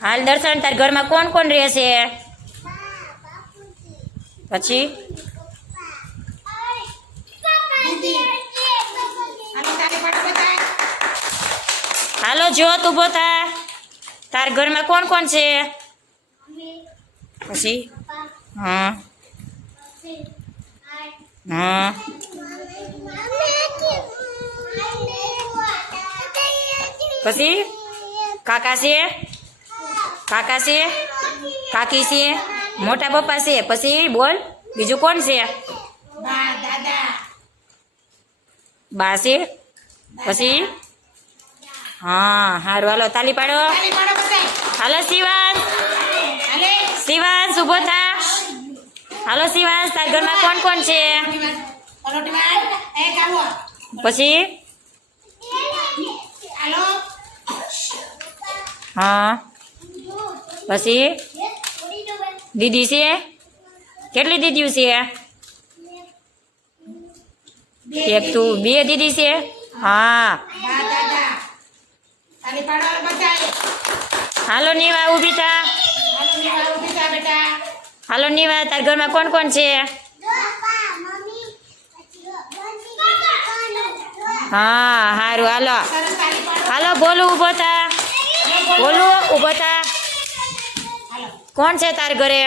હાલ દર્શન, તાર ઘરમાં કોણ કોણ રહે છે? પછી હાલો જ્યોત ઊભો થા, તાર ઘરમાં કોણ કોણ છે? પછી હા હા પછી કાકા છે, કાકા છે, કાકી છે, મોટા પપ્પા છે. પછી બોલ બીજું કોણ છે? બા છે. પછી હા હારું હાલો તાલી પાડો. હાલો શિવાંશ, શિવાંશ ઊભો થા. હાલો શિવાંશ, તાર ઘરમાં કોણ કોણ છે? પછી હા પછી દીદી છે? કેટલી દીદીઓ છે? એક તું, બે દીદી છે? હા હાલો નીવા ઊભી થા. હાલો નીવા, તાર ઘરમાં કોણ કોણ છે? હા હારું હાલો હાલો બોલું ઊભો થા, બોલું ઊભો થા. કોણ છે તાર ઘરે?